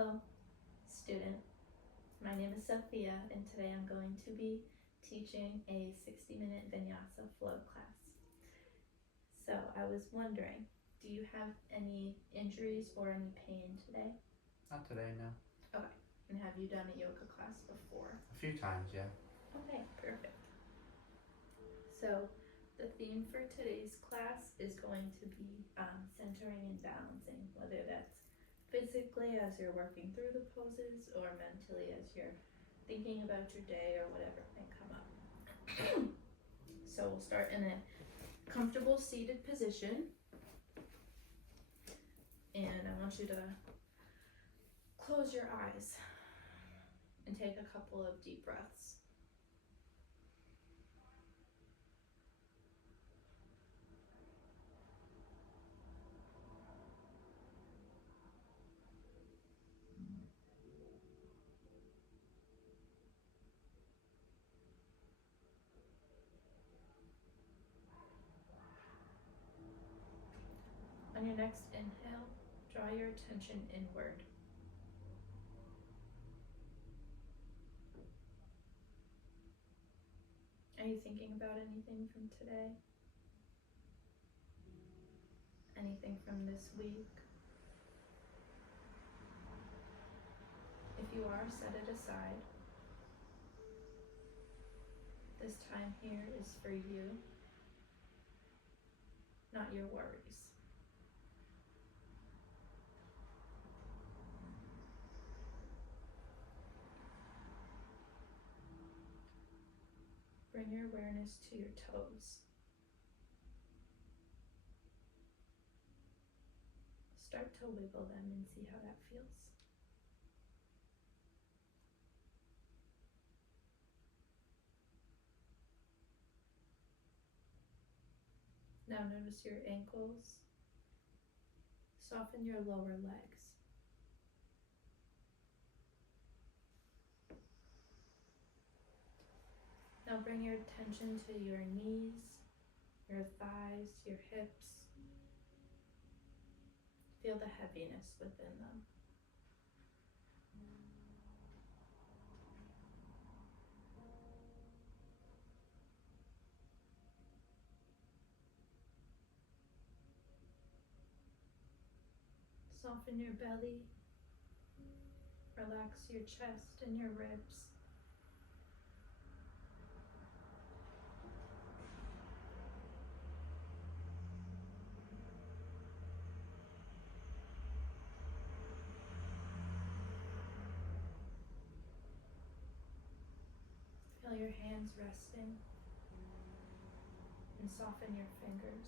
Hello, student. My name is Sofia, and today I'm going to be teaching a 60-minute vinyasa flow class. So I was wondering, do you have any injuries or any pain today? Not today, no. Okay, and have you done a yoga class before? A few times, yeah. Okay, perfect. So the theme for today's class is going to be centering and balancing, whether that's physically as you're working through the poses or mentally as you're thinking about your day or whatever might come up. So we'll start in a comfortable seated position, and I want you to close your eyes and take a couple of deep breaths. On your next inhale, draw your attention inward. Are you thinking about anything from today? Anything from this week? If you are, set it aside. This time here is for you, not your worries. Bring your awareness to your toes. Start to wiggle them and see how that feels. Now notice your ankles. Soften your lower legs. Now bring your attention to your knees, your thighs, your hips. Feel the heaviness within them. Soften your belly. Relax your chest and your ribs. Feel your hands resting and soften your fingers.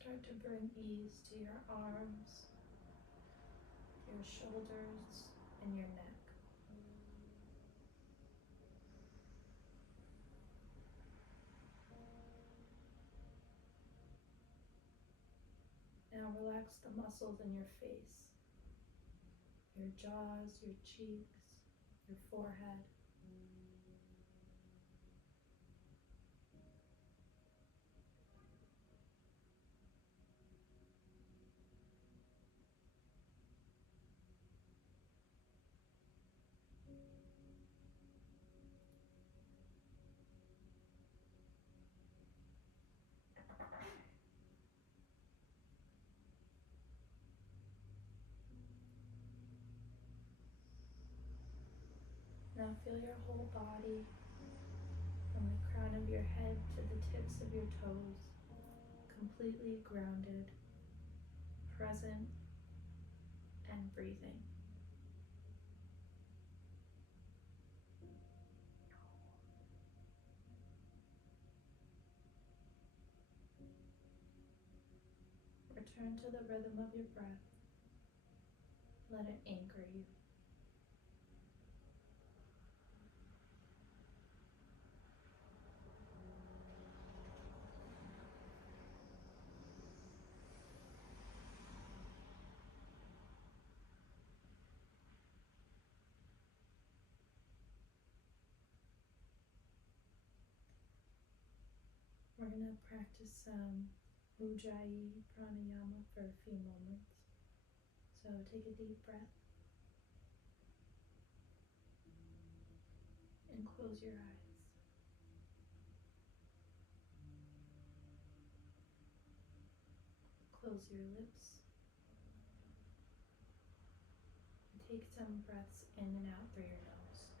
Start to bring ease to your arms, your shoulders, and your neck. Now relax the muscles in your face, your jaws, your cheeks, your forehead. Now feel your whole body, from the crown of your head to the tips of your toes, completely grounded, present, and breathing. Return to the rhythm of your breath. Let it anchor you. gonna practice some Ujjayi pranayama for a few moments. So take a deep breath and close your eyes. Close your lips. And take some breaths in and out through your nose.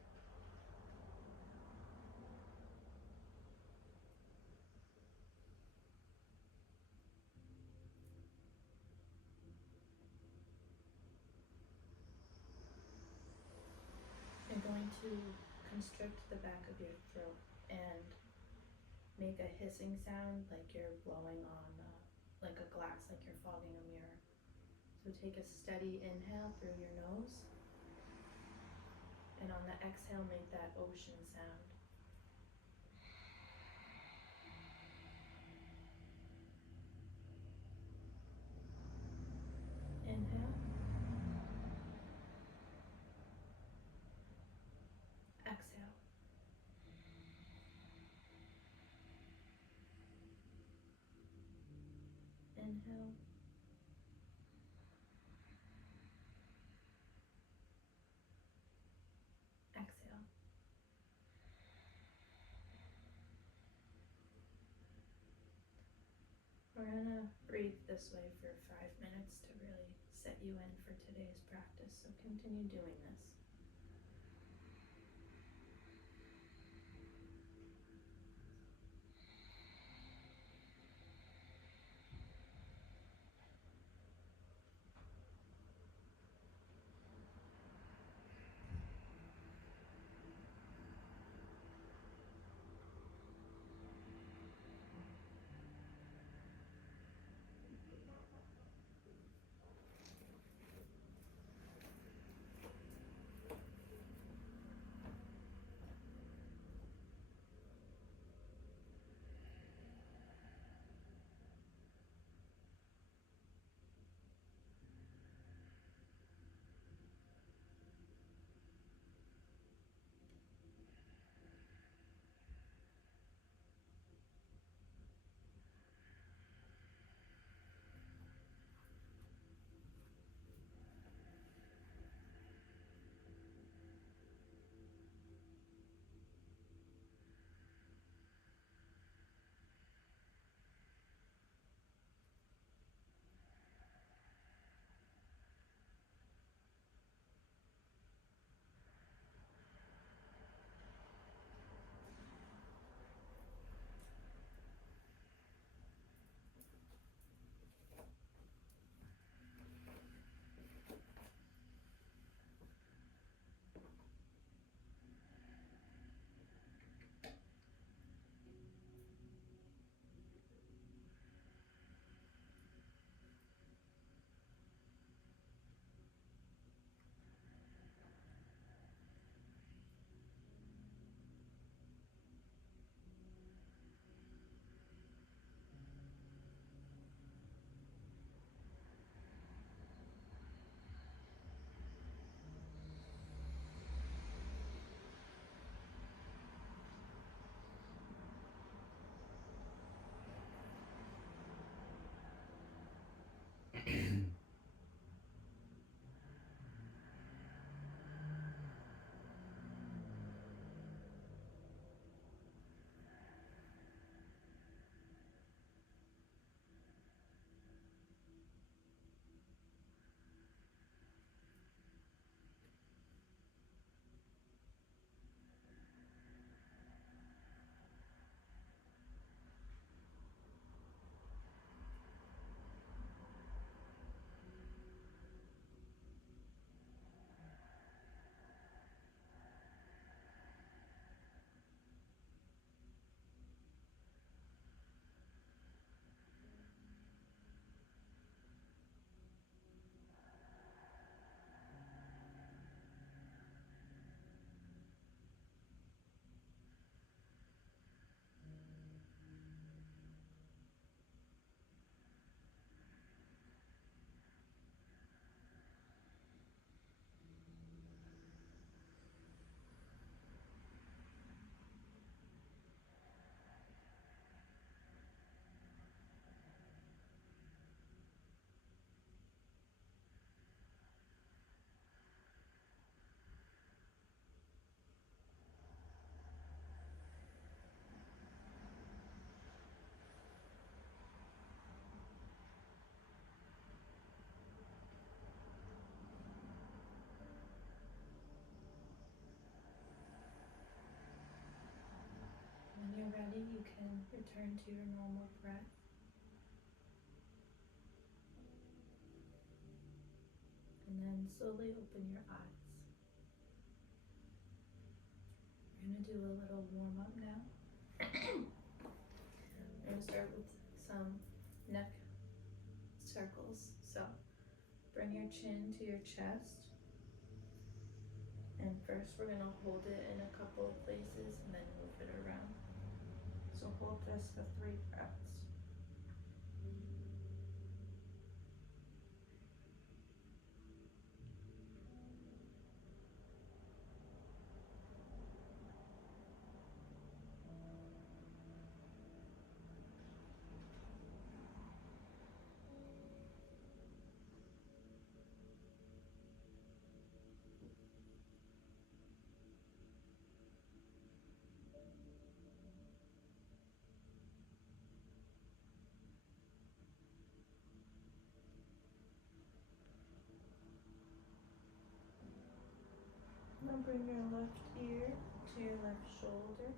You're going to constrict the back of your throat and make a hissing sound like you're blowing on like a glass, like you're fogging a mirror. So take a steady inhale through your nose, and on the exhale make that ocean sound. Inhale. Exhale. Inhale. Exhale. We're gonna breathe this way for 5 minutes to really set you in for today's practice, so continue doing this. you can return to your normal breath. And then slowly open your eyes. We're going to do a little warm up now. We're going to start with some neck circles. So bring your chin to your chest. And first we're going to hold it in a couple of places and then move it around. So hold this for 3 breaths. Now bring your left ear to your left shoulder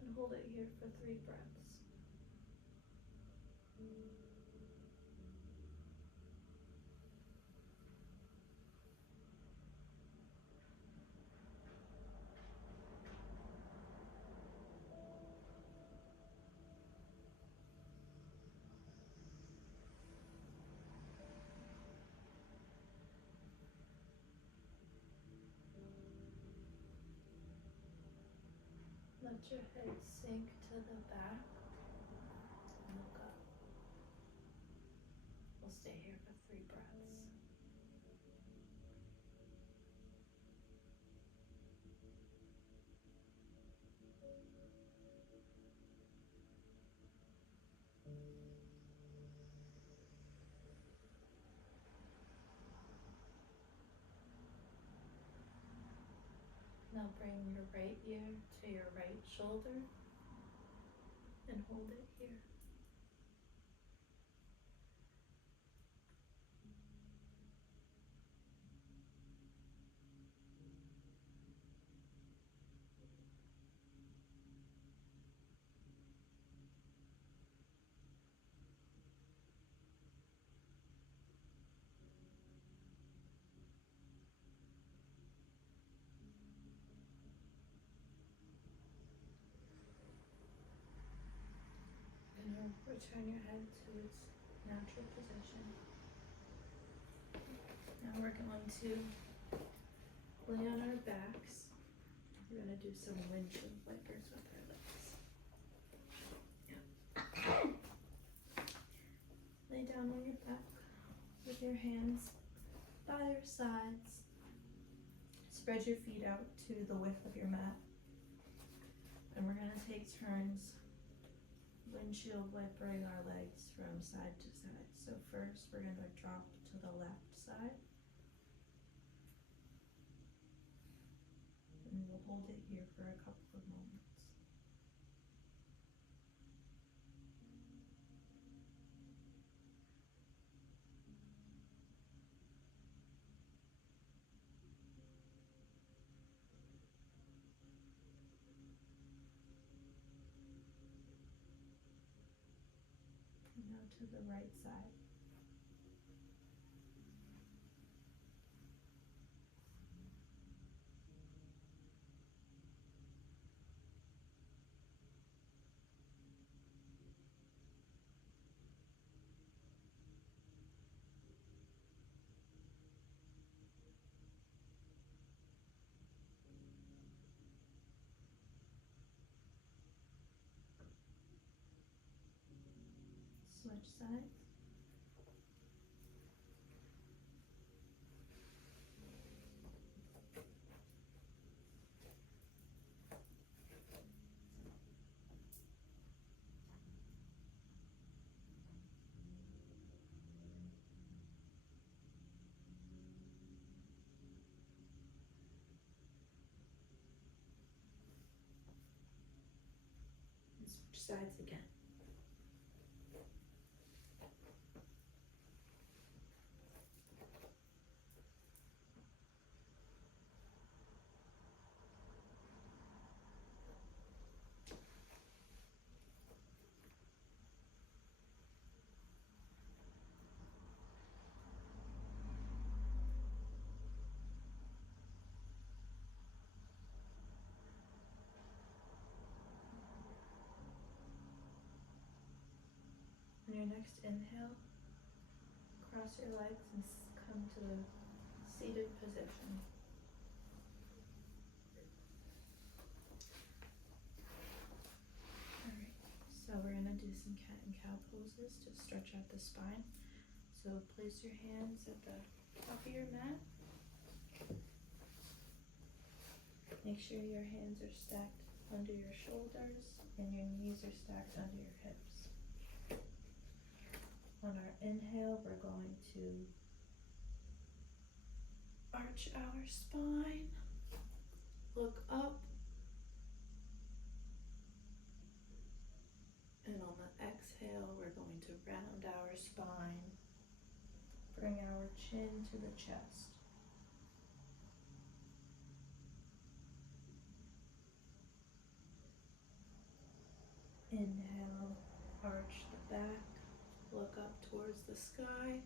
and hold it here for 3 breaths. Let your head sink to the back and look up. We'll stay here for 3 breaths. Now bring your right ear to your right shoulder and hold it here. You're going to return your head to its natural position. Now we're going to lay on our backs. We're going to do some windshield wipers with our legs. Lay down on your back with your hands by your sides. Spread your feet out to the width of your mat. And we're going to take turns windshield wipering our legs from side to side. So first we're going to drop to the left side. And we'll hold it here for a couple of moments. And now to the right side. Switch sides. And switch sides again. your next inhale, cross your legs and come to the seated position. Alright, so we're going to do some cat and cow poses to stretch out the spine. So place your hands at the top of your mat. Make sure your hands are stacked under your shoulders and your knees are stacked under your hips. On our inhale, we're going to arch our spine, look up, and on the exhale, we're going to round our spine, bring our chin to the chest. Inhale, arch the back, look up towards the sky.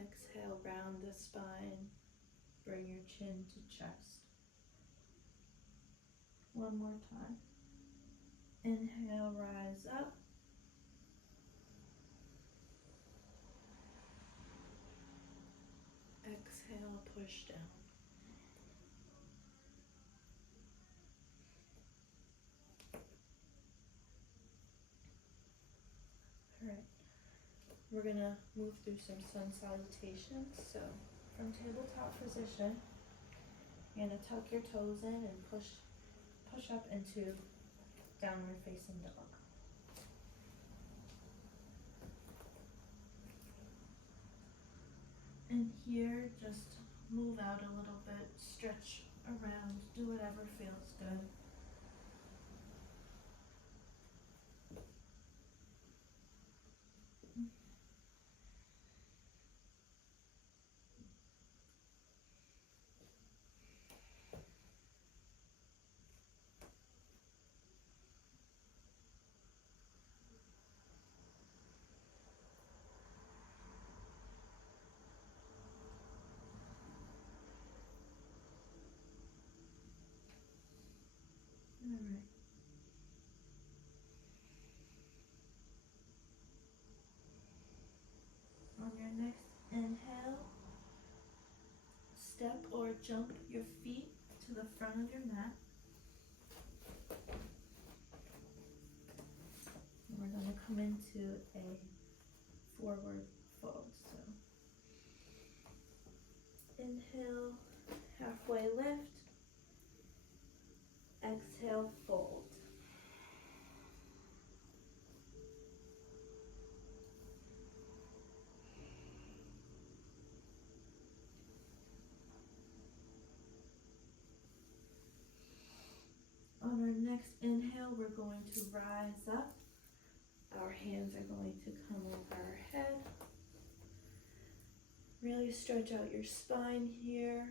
Exhale, round the spine, bring your chin to chest. One more time. Inhale, rise up. Exhale, push down. Alright, we're gonna move through some sun salutations. So, from tabletop position, you're gonna tuck your toes in and push up into downward facing dog. And here, just move out a little bit, stretch around, do whatever feels good. Alright. On your next inhale, step or jump your feet to the front of your mat. And we're going to come into a forward fold. So, inhale, halfway lift. Exhale, fold. On our next inhale, we're going to rise up. Our hands are going to come over our head. Really stretch out your spine here.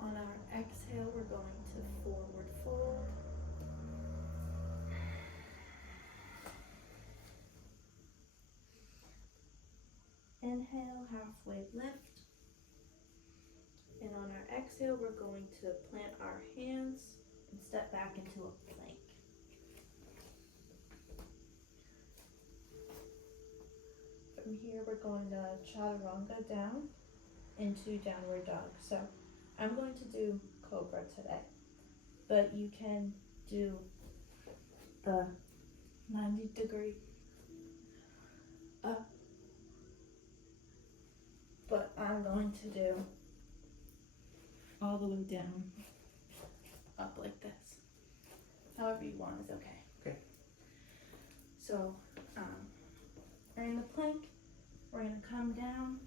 On our exhale, we're going to forward fold. Inhale, halfway lift. And on our exhale, we're going to plant our hands and step back into a plank. From here, we're going to chaturanga down into downward dog. So I'm going to do cobra today, but you can do the 90-degree up, but I'm going to do all the way down, up like this. However you want is okay. Okay. So, we're in the plank, we're gonna come down,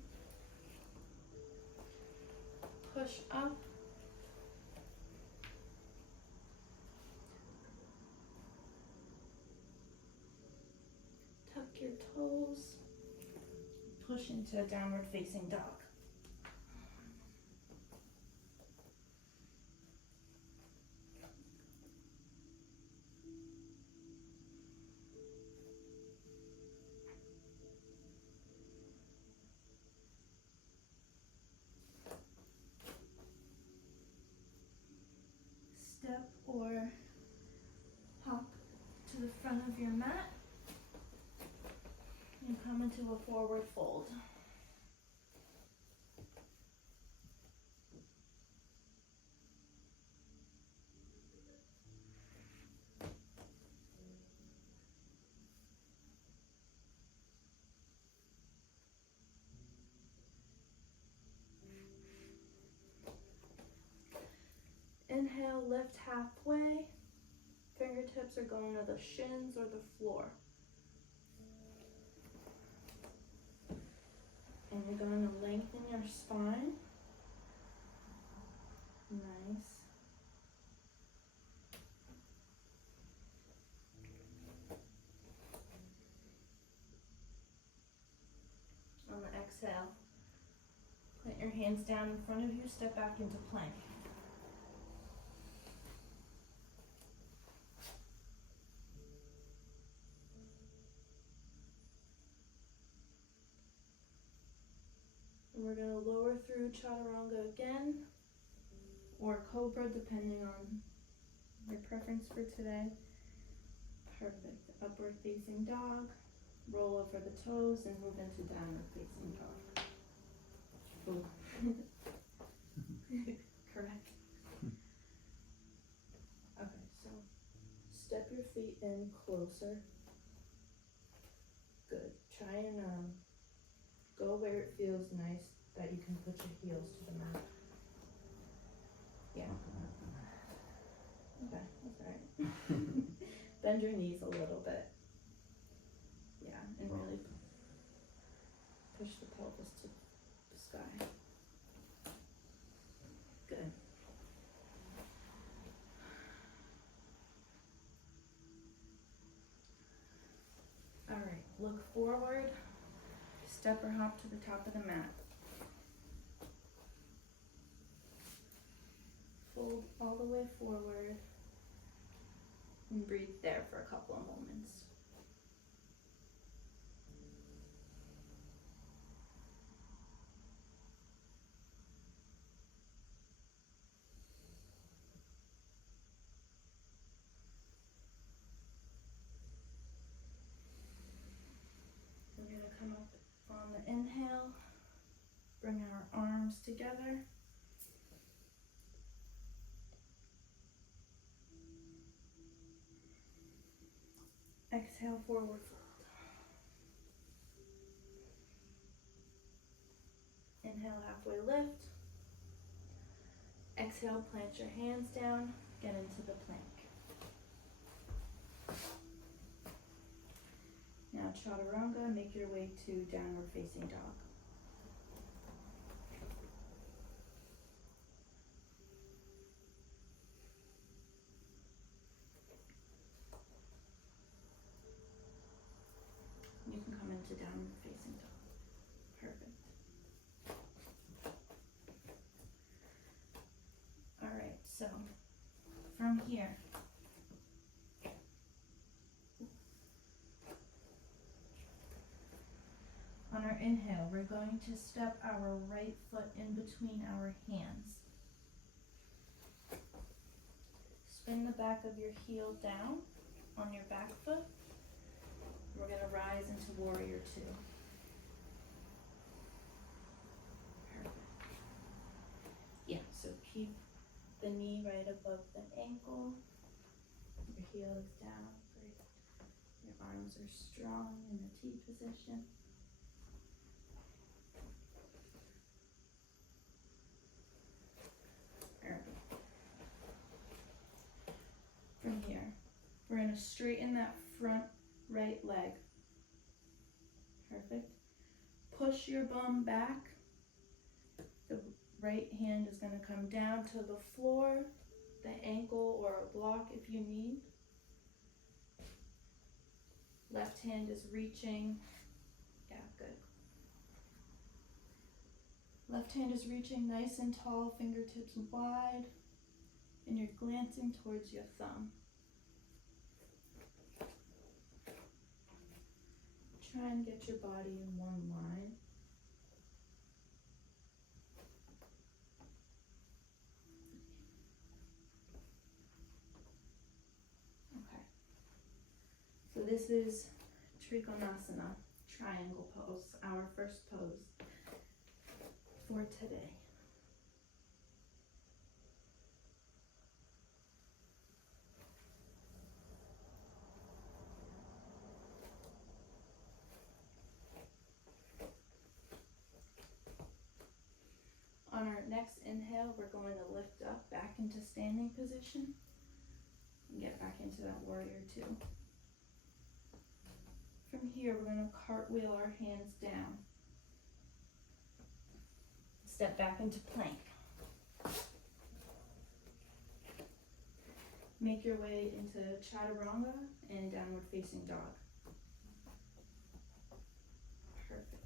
push up, tuck your toes, push into a downward facing dog. or hop to the front of your mat and come into a forward fold. Inhale, lift halfway. Fingertips are going to the shins or the floor. And you're going to lengthen your spine. Nice. On the exhale, put your hands down in front of you, step back into plank. And we're going to lower through chaturanga again, or cobra, depending on your preference for today. Perfect. Upward facing dog. Roll over the toes and move into downward facing dog. Ooh. Correct. Okay, so step your feet in closer. Good. Try and go where it feels nice that you can put your heels to the mat. Yeah. Okay, that's alright. Bend your knees a little bit. Yeah, and really push the pelvis to the sky. Good. Alright, look forward, step or hop to the top of the mat. Fold all the way forward and breathe there for a couple of moments. We're going to come up on the inhale, bring our arms together. Exhale, forward fold. Inhale, halfway lift. Exhale, plant your hands down, get into the plank. Now chaturanga, make your way to downward facing dog. You can come into downward facing dog. Perfect. Alright, so from here, on our inhale, we're going to step our right foot in between our hands. Spin the back of your heel down on your back foot. We're going to rise into warrior two. Perfect. Yeah, so keep the knee right above the ankle. Your heel is down. Great. Your arms are strong in the T position. From here, we're going to straighten that front right leg. Perfect. Push your bum back. The right hand is going to come down to the floor, the ankle or a block if you need. Left hand is reaching. Yeah, good. Left hand is reaching nice and tall, fingertips wide, and you're glancing towards your thumb. Try and get your body in one line. this is Trikonasana, triangle pose, our first pose for today. On our next inhale, we're going to lift up back into standing position and get back into that warrior two. From here, we're going to cartwheel our hands down. Step back into plank. Make your way into chaturanga and downward facing dog. Perfect.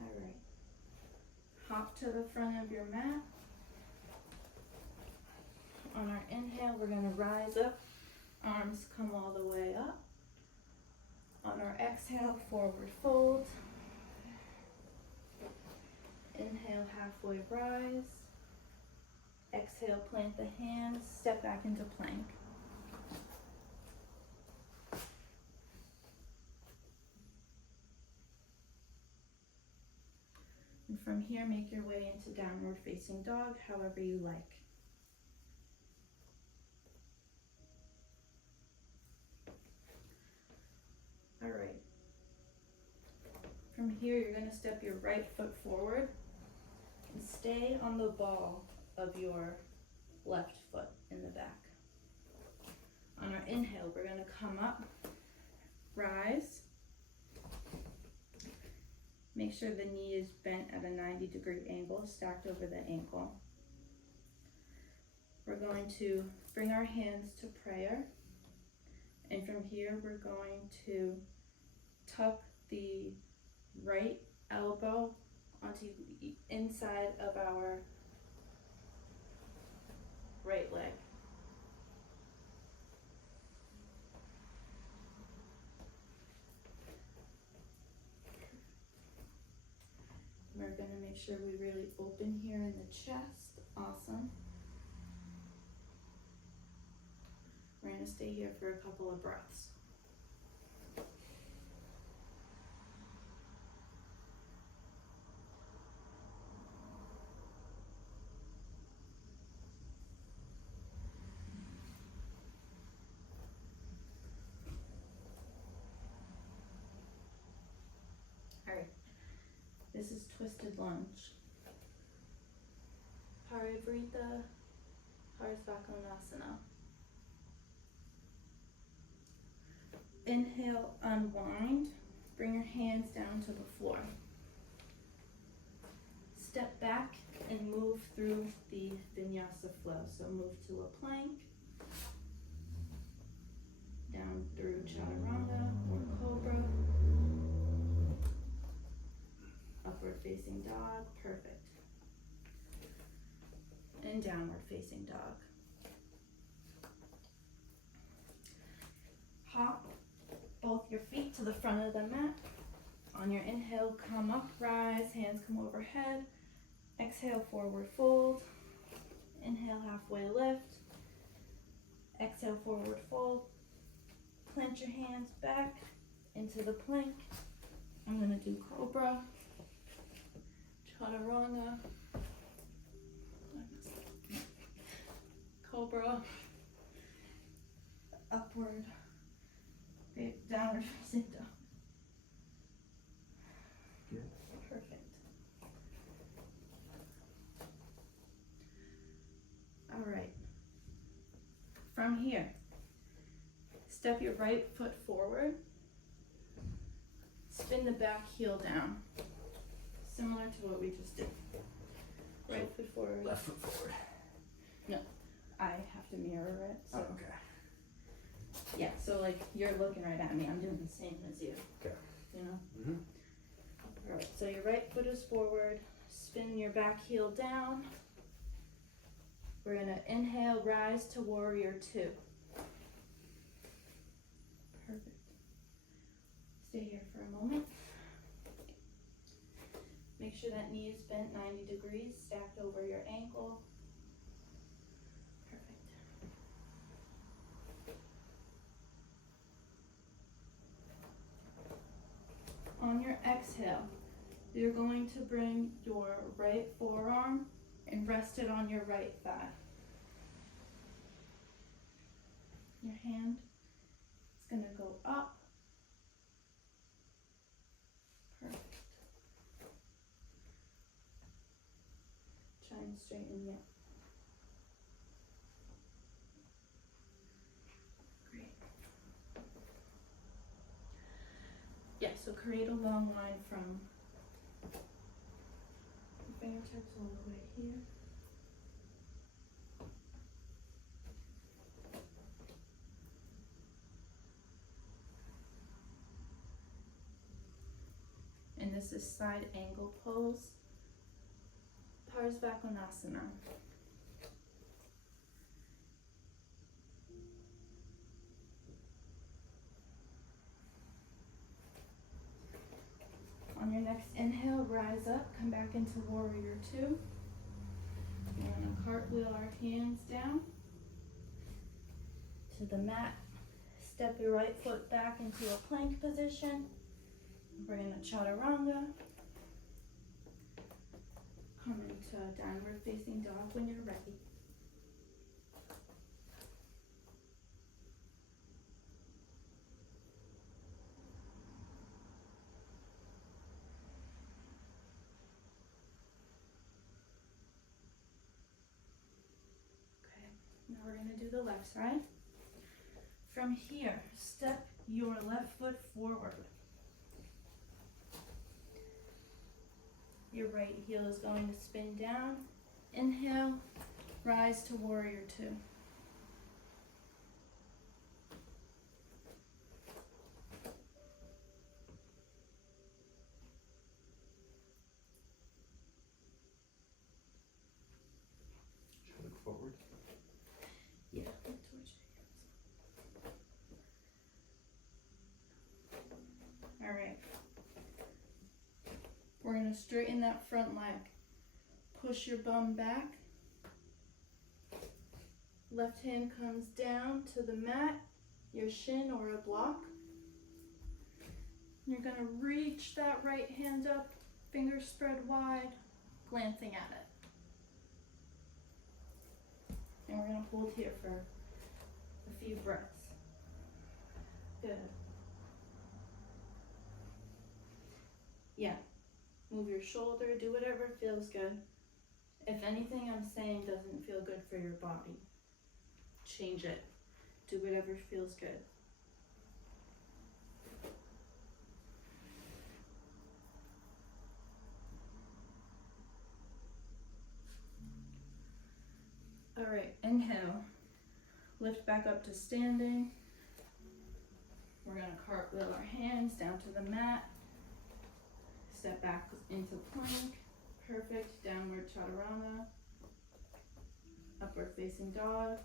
Alright. Hop to the front of your mat. On our inhale, we're going to rise up. Arms come all the way up. On our exhale, forward fold. Inhale, halfway rise. Exhale, plant the hands, step back into plank. And from here, make your way into downward facing dog, however you like. Alright. From here, you're going to step your right foot forward and stay on the ball of your left foot in the back. On our inhale, we're going to come up, rise. Make sure the knee is bent at a 90-degree angle, stacked over the ankle. We're going to bring our hands to prayer. And from here, we're going to tuck the right elbow onto the inside of our right leg. We're going to make sure we really open here in the chest. Awesome. We're going to stay here for a couple of breaths. Alright, this is twisted lunge. Parivrita Parsvakonasana. Inhale, unwind. Bring your hands down to the floor. Step back and move through the vinyasa flow. So move to a plank, down through chaturanga or cobra, upward facing dog, perfect, and downward facing dog. Hop both your feet to the front of the mat. On your inhale, come up, rise, hands come overhead. Exhale, forward fold. Inhale, halfway lift. Exhale, forward fold. Plant your hands back into the plank. I'm going to do cobra, chaturanga, cobra, upward, downward facing dog. Good. Perfect. All right. From here, step your right foot forward. Spin the back heel down. Similar to what we just did. Right foot forward. Left foot forward. I have to mirror it. So. Oh, okay. Yeah, so like you're looking right at me. I'm doing the same as you. Okay. You know? Mm-hmm. Alright, so your right foot is forward. Spin your back heel down. We're going to inhale, rise to warrior two. Perfect. Stay here for a moment. Make sure that knee is bent 90 degrees, stacked over your ankle. Perfect. On your exhale, you're going to bring your right forearm and rest it on your right thigh. Your hand is going to go up. Perfect. Try and straighten the up. Great. Yeah, so create a long line from the fingertips all the way here. And this is side angle pose, Parsvakonasana. On your next inhale, rise up, come back into warrior two. We're gonna cartwheel our hands down to the mat. Step your right foot back into a plank position. We're gonna chaturanga. Come into downward facing dog when you're ready. Okay, now we're gonna do the left side. From here, step your left foot forward. Your right heel is going to spin down. Inhale, rise to warrior two. Should I look forward? Yeah, look towards your hands. All right. We're gonna straighten that front leg. Push your bum back. Left hand comes down to the mat, your shin or a block. You're gonna reach that right hand up, fingers spread wide, glancing at it. And we're gonna hold here for a few breaths. Good. Yeah. Move your shoulder, do whatever feels good. If anything I'm saying doesn't feel good for your body, change it. Do whatever feels good. All right, inhale. Lift back up to standing. We're gonna cartwheel our hands down to the mat. Step back into plank. Perfect. Downward chaturanga. Upward facing dog.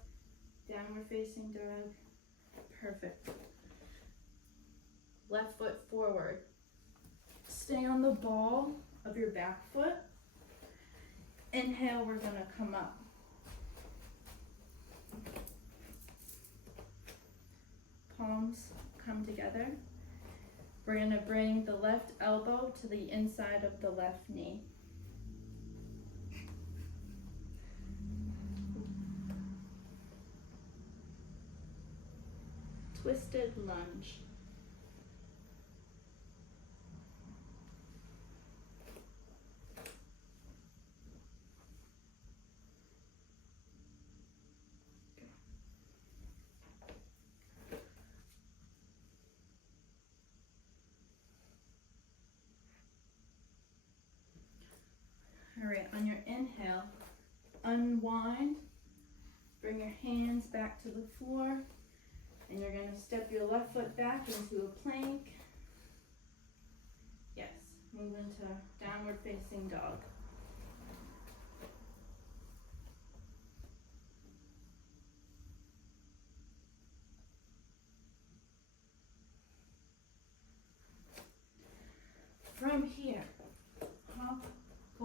Downward facing dog. Perfect. Left foot forward. Stay on the ball of your back foot. Inhale, we're gonna come up. Palms come together. We're gonna bring the left elbow to the inside of the left knee. Twisted lunge. All right, on your inhale, unwind, bring your hands back to the floor, and you're gonna step your left foot back into a plank. Yes, move into downward facing dog.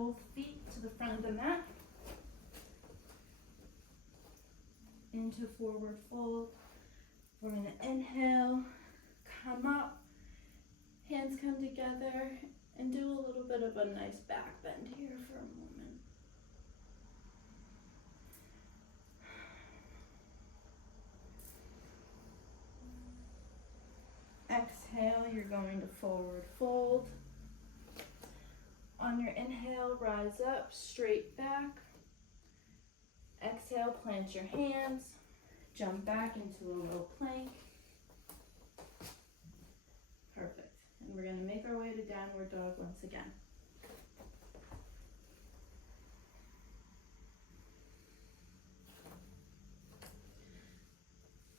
both feet to the front of the mat. Into forward fold. We're gonna inhale, come up, hands come together, and do a little bit of a nice back bend here for a moment. Exhale, you're going to forward fold. On your inhale, rise up, straight back. Exhale, plant your hands, jump back into a low plank. Perfect. And we're going to make our way to downward dog once again.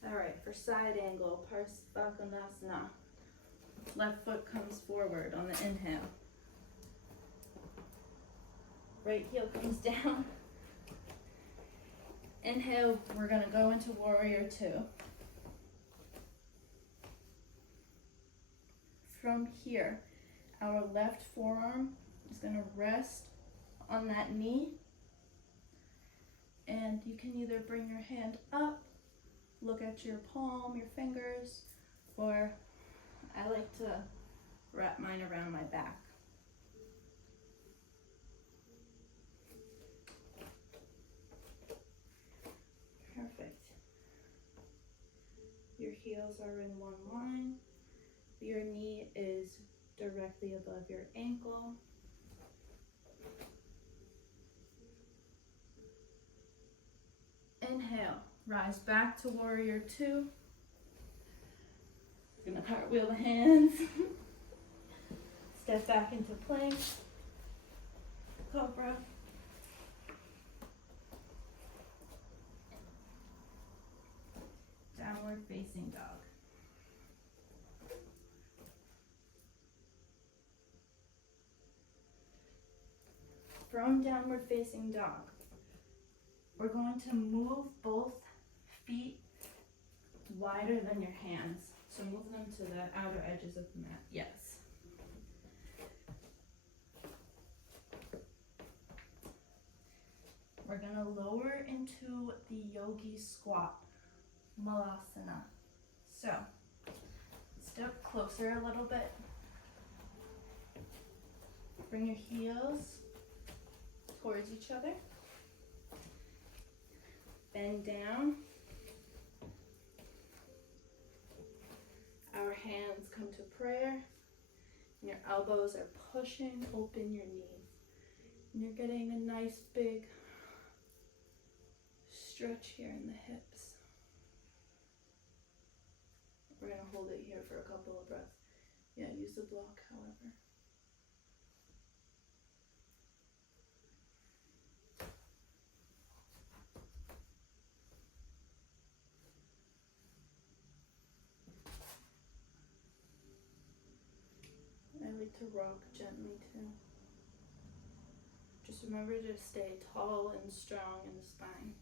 Alright, for side angle, Parsvakonasana. Left foot comes forward on the inhale. Right heel comes down. Inhale, we're going to go into warrior two. From here, our left forearm is going to rest on that knee. And you can either bring your hand up, look at your palm, your fingers, or I like to wrap mine around my back. Perfect. Your heels are in one line. Your knee is directly above your ankle. Inhale, rise back to warrior two. We're gonna cartwheel the hands. Step back into plank. Cobra. Downward facing dog. From downward facing dog, we're going to move both feet wider than your hands. So move them to the outer edges of the mat. Yes. We're going to lower into the yogi squat, malasana. So, step closer a little bit. Bring your heels towards each other. Bend down. Our hands come to prayer. And your elbows are pushing open your knees. And you're getting a nice big stretch here in the hips. We're going to hold it here for a couple of breaths. Yeah, use the block, however. I like to rock gently too. Just remember to stay tall and strong in the spine.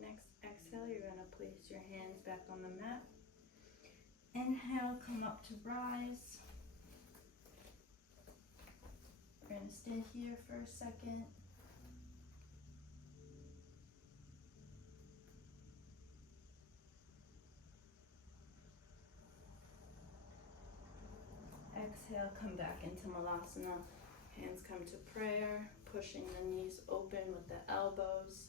Next exhale, you're going to place your hands back on the mat. Inhale, come up to rise. We're going to stay here for a second. Exhale, come back into malasana. Hands come to prayer, pushing the knees open with the elbows.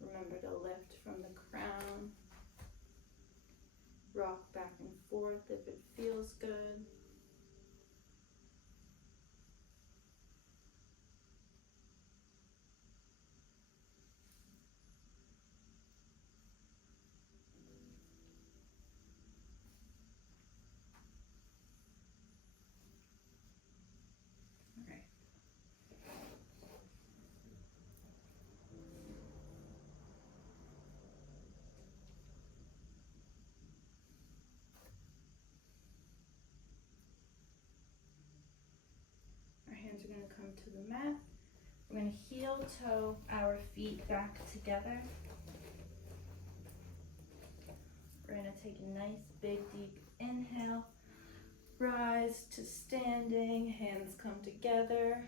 Remember to lift from the crown. Rock back and forth if it feels good. Alright. come to the mat. We're gonna heel toe our feet back together. We're gonna take a nice big deep inhale. Rise to standing, hands come together.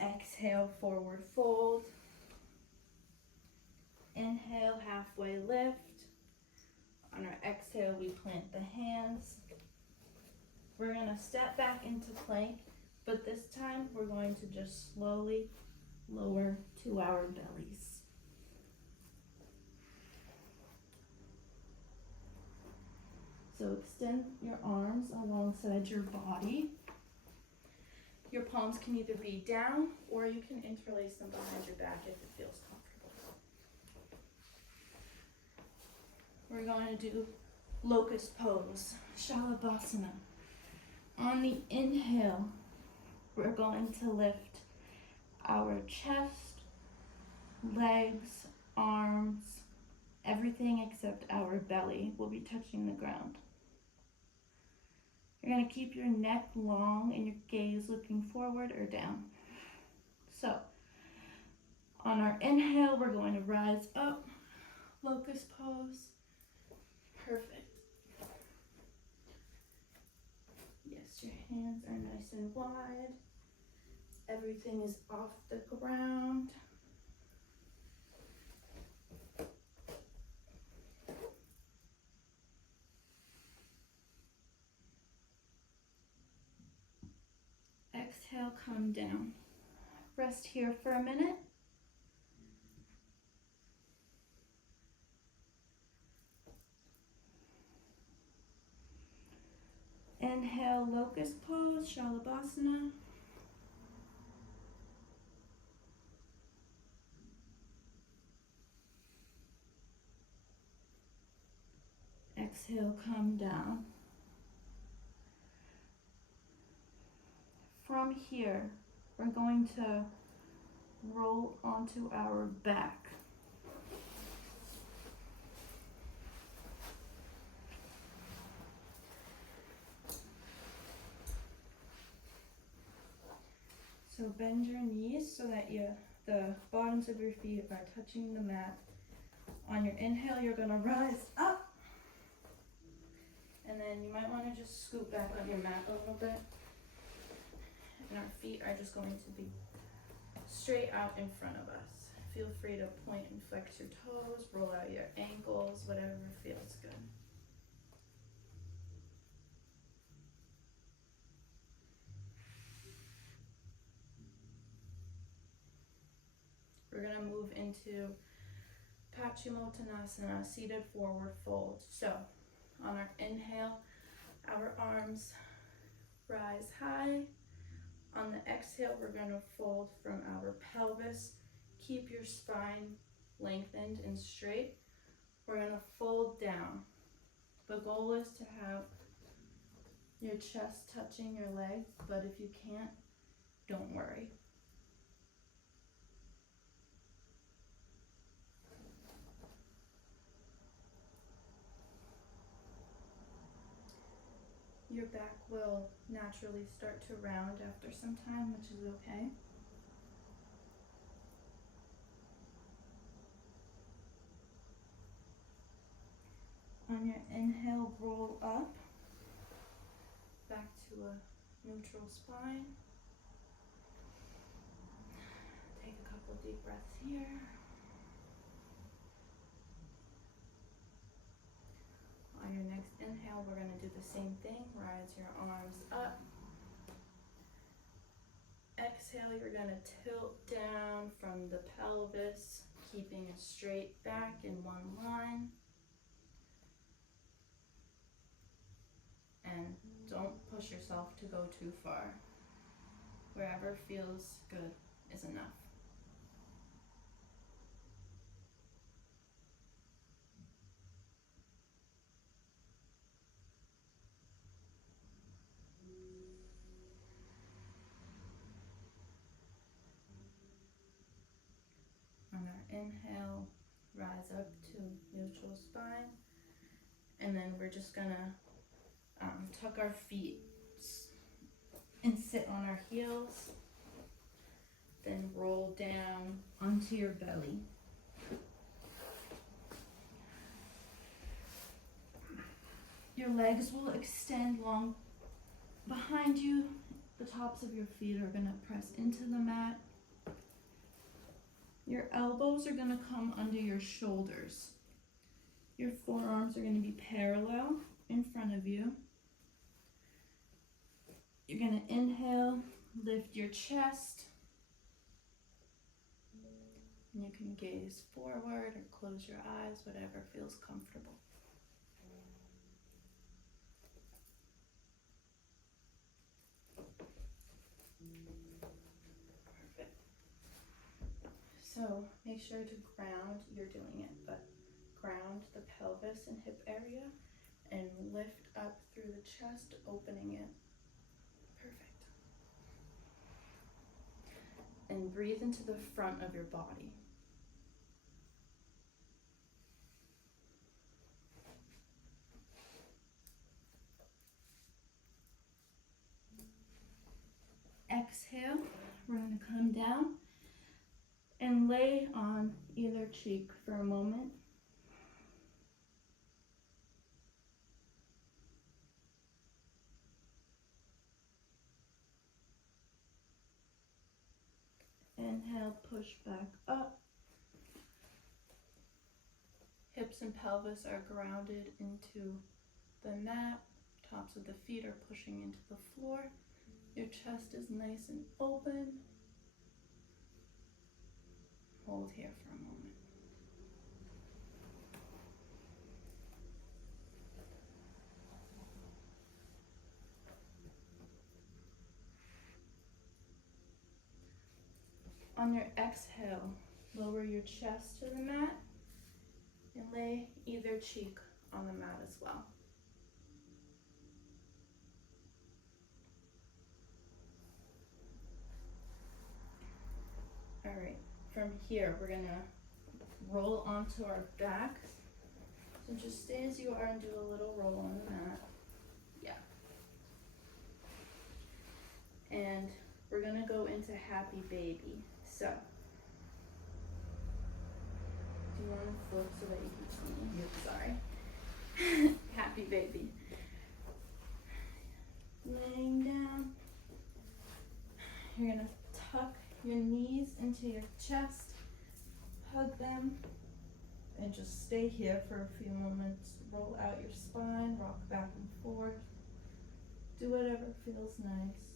Exhale, forward fold. Inhale, halfway lift. On our exhale, we plant the hands. We're gonna step back into plank, but this time we're going to just slowly lower to our bellies. So extend your arms alongside your body. Your palms can either be down or you can interlace them behind your back if it feels comfortable. We're going to do locust pose, Shalabhasana. On the inhale, we're going to lift our chest, legs, arms, everything except our belly will be touching the ground. You're going to keep your neck long and your gaze looking forward or down. So, on our inhale, we're going to rise up, locust pose. Perfect. Yes, your hands are nice and wide. Everything is off the ground. Exhale, come down. Rest here for a minute. Inhale, locust pose, Shalabhasana. Exhale, come down. From here, we're going to roll onto our back. So bend your knees so that the bottoms of your feet are touching the mat. On your inhale, you're gonna rise up. And then you might wanna just scoot back on your mat a little bit. And our feet are just going to be straight out in front of us. Feel free to point and flex your toes, roll out your ankles, whatever feels good. We're gonna move into Paschimottanasana, seated forward fold. So, on our inhale, our arms rise high. On the exhale, we're gonna fold from our pelvis. Keep your spine lengthened and straight. We're gonna fold down. The goal is to have your chest touching your legs, but if you can't, don't worry. Your back will naturally start to round after some time, which is okay. On your inhale, roll up, back to a neutral spine. Take a couple deep breaths here. On your next inhale, we're going to do the same thing. Rise your arms up. Exhale, you're going to tilt down from the pelvis, keeping a straight back in one line. And don't push yourself to go too far. Wherever feels good is enough. On our inhale, rise up to neutral spine. And then we're just gonna tuck our feet and sit on our heels. Then roll down onto your belly. Your legs will extend long behind you. The tops of your feet are going to press into the mat. Your elbows are going to come under your shoulders. Your forearms are going to be parallel in front of you. You're going to inhale, lift your chest. And you can gaze forward or close your eyes, whatever feels comfortable. Perfect. So make sure to ground, you're doing it, but ground the pelvis and hip area and lift up through the chest, opening it. Perfect. And breathe into the front of your body. Exhale, we're going to come down and lay on either cheek for a moment. Inhale, push back up. Hips and pelvis are grounded into the mat. Tops of the feet are pushing into the floor. Your chest is nice and open. Hold here for a moment. On your exhale, lower your chest to the mat and lay either cheek on the mat as well. All right, from here, we're gonna roll onto our back. So just stay as you are and do a little roll on the mat. Yeah. And we're gonna go into happy baby. So, do you want to flip so that you can see me? Sorry. Happy baby. Laying down. You're gonna tuck your knees into your chest, hug them, and just stay here for a few moments. Roll out your spine, rock back and forth. Do whatever feels nice.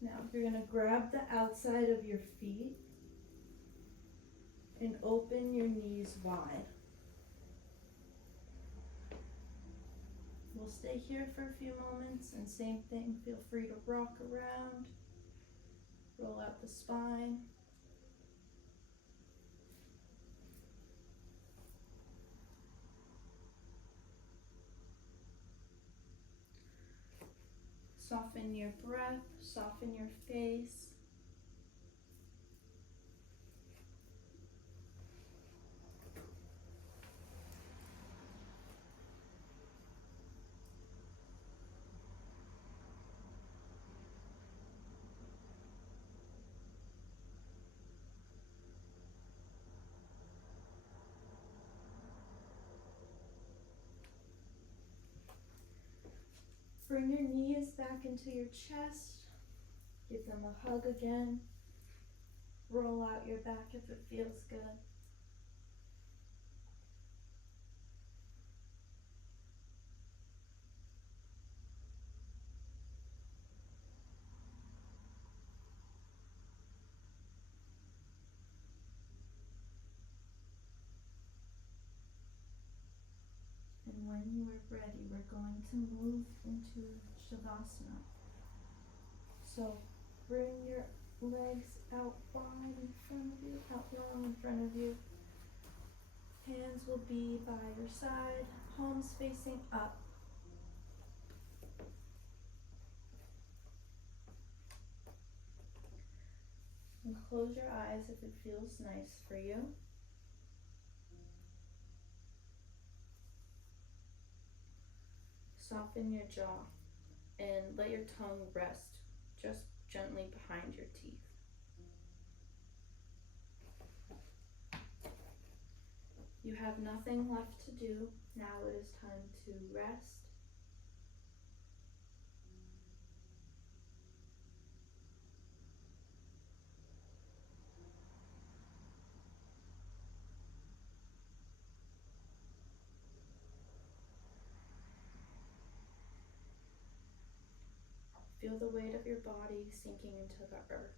Now you're gonna grab the outside of your feet and open your knees wide. We'll stay here for a few moments, and same thing, feel free to rock around, roll out the spine. Soften your breath, soften your face. Bring your knees back into your chest. Give them a hug again. Roll out your back if it feels good. And when you are ready, we're going to move into Shavasana. So bring your legs out wide in front of you, out long in front of you. Hands will be by your side, palms facing up. And close your eyes if it feels nice for you. Soften your jaw and let your tongue rest just gently behind your teeth. You have nothing left to do. Now it is time to rest. Feel the weight of your body sinking into the earth.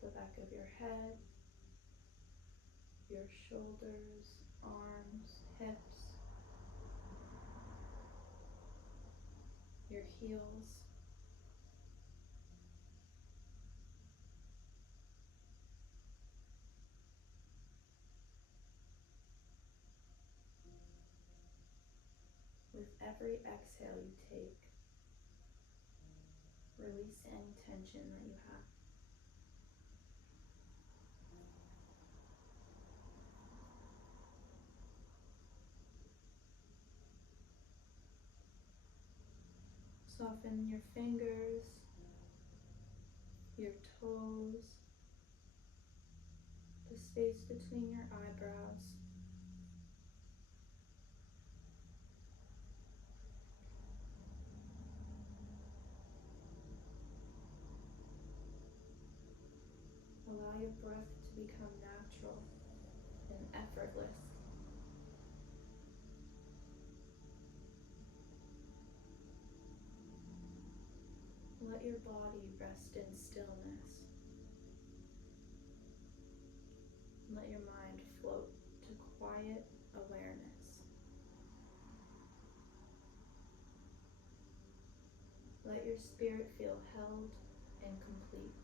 The back of your head, your shoulders, arms, hips, your heels. With every exhale you take, release any tension that you have. Soften your fingers, your toes, the space between your eyebrows. Allow your breath to become natural and effortless. Let your body rest in stillness. Let your mind float to quiet awareness. Let your spirit feel held and complete.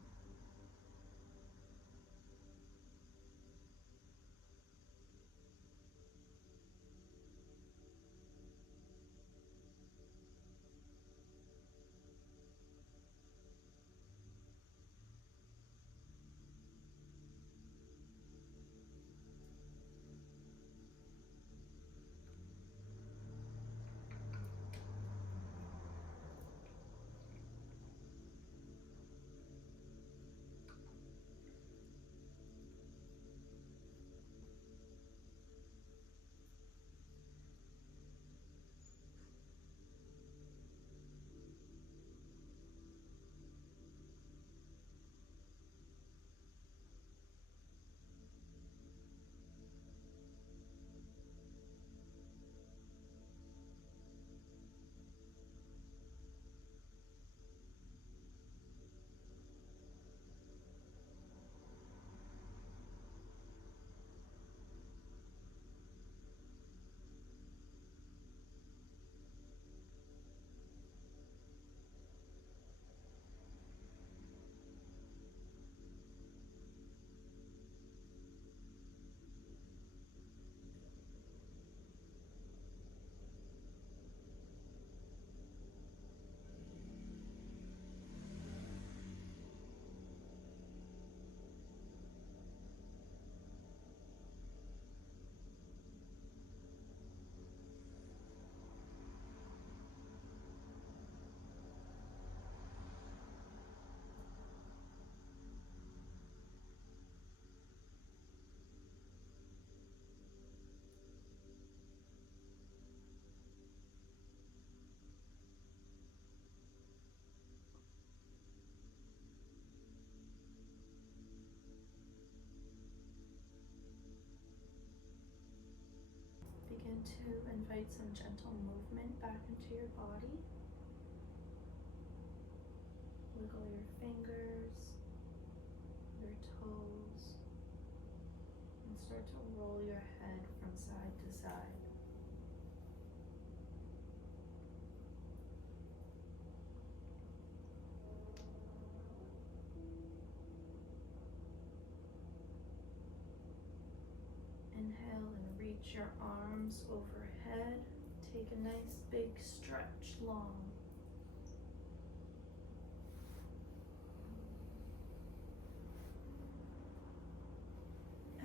Begin to invite some gentle movement back into your body. Wiggle your fingers, your toes, and start to roll your head from side to side. Inhale and reach your arms overhead. Take a nice big stretch long.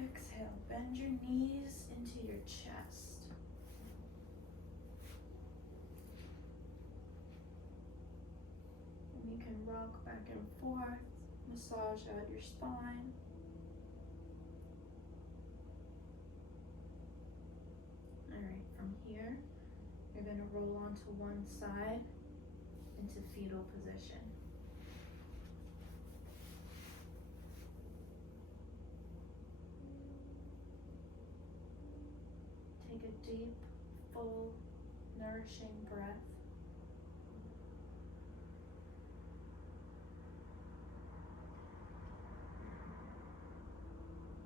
Exhale, bend your knees into your chest. And you can rock back and forth, massage out your spine. Alright, from here, you're going to roll onto one side into fetal position. Take a deep, full, nourishing breath.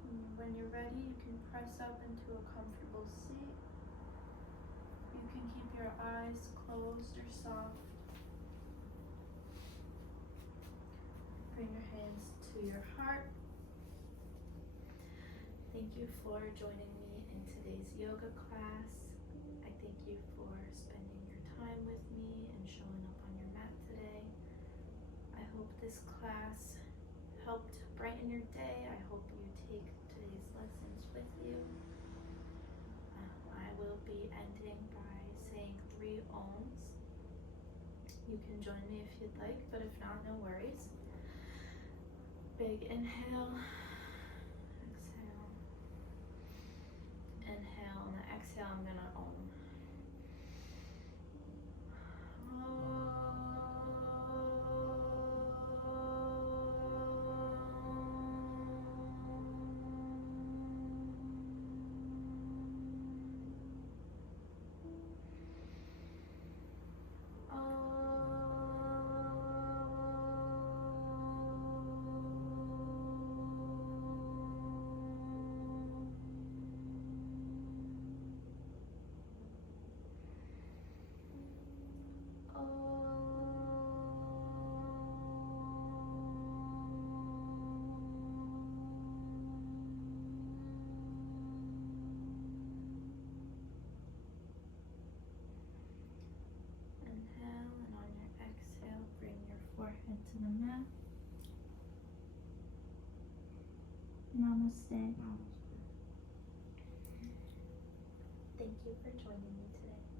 And when you're ready, you can press up into a comfortable seat. You can keep your eyes closed or soft. Bring your hands to your heart. Thank you for joining me in today's yoga class. I thank you for spending your time with me and showing up on your mat today. I hope this class helped brighten your day. I hope you take today's lessons with you. I will be ending by saying 3 ohms. You can join me if you'd like, but if not, no worries. Big inhale, exhale, inhale, and the exhale I'm gonna om. Inhale, and on your exhale, bring your forehead to the mat. Namaste. Thank you for joining me today.